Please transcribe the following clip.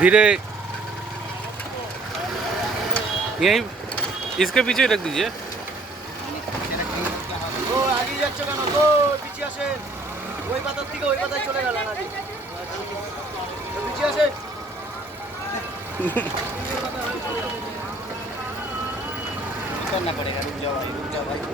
धीरे यहीं इसके पीछे रख दीजिए। আগে যাচ্ছে কেন তো পিছিয়ে আসেন ওই পাতার থেকে ওই পাতায় চলে গেল নাকি পিছিয়ে আসেন না পড়েগা রুক যাও ভাই